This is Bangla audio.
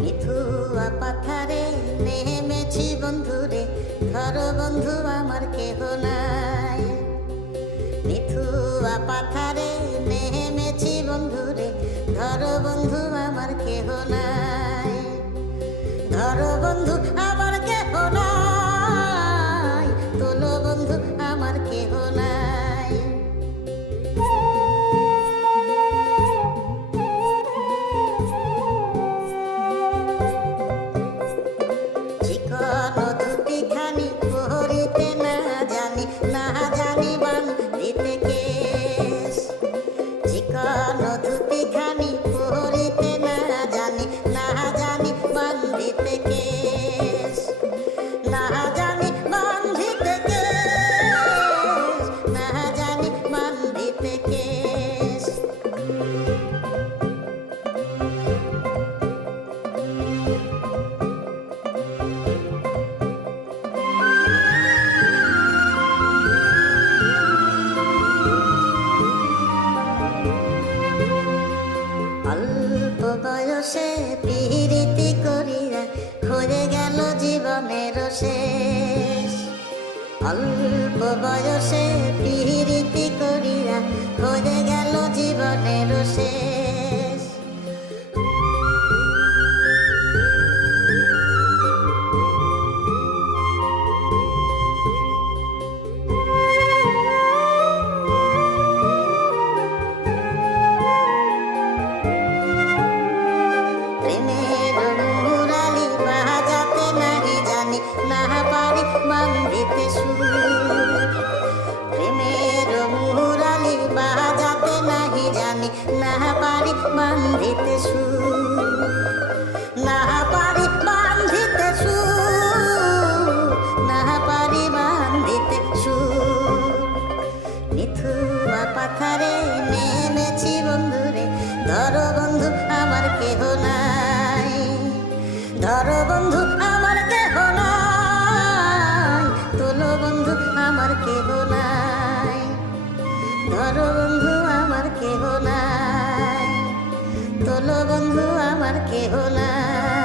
মিথুয়া পাথারে নেমেছি বন্ধুরে, ধর বন্ধু আমার কেহ নাই। মিথুয়া পাথারে নেমেছি বন্ধুরে, ধর বন্ধু আমার কেহ নাই। ধর বন্ধু আমার কেহ নাই, তোলো বন্ধু আমার কেহ নাই। চিকন ধুতিখানি পরিতে না জানি, না জানি বান্ধিতে কেশ। চিকন ধুতিখানি পরিতে না জানি, না জানি বান্ধিতে কেশ। না জানি বান্ধিতে কেশ, না জানি বান্ধিতে কেশ। অল্প বয়সে প্রীতি করিয়া হয়ে গেল জীবনের শেষ। অল্প বয়সে প্রীতি করিয়া হয়ে গেল জীবনের শেষ। প্রেমের মুরালি বাজাতে নাহি জানি, না পারি বান্ধিতে সুর। প্রেমের মুরালি বাজাতে নাহি জানি, না পারি বান্ধিতে সুর। না পারি বান্ধিতে সুর, না পারি বান্ধিতে সুর। মিথুয়া পাথারে নেমেছি বন্ধুরে, ধর বন্ধু আমার কেহ নাই। ধর বন্ধু আমার কেহ নাই, তোলো বন্ধু আমার কেহ নাই। ধর বন্ধু আমার কেহ নাই, তোলো বন্ধু আমার কেহ নাই।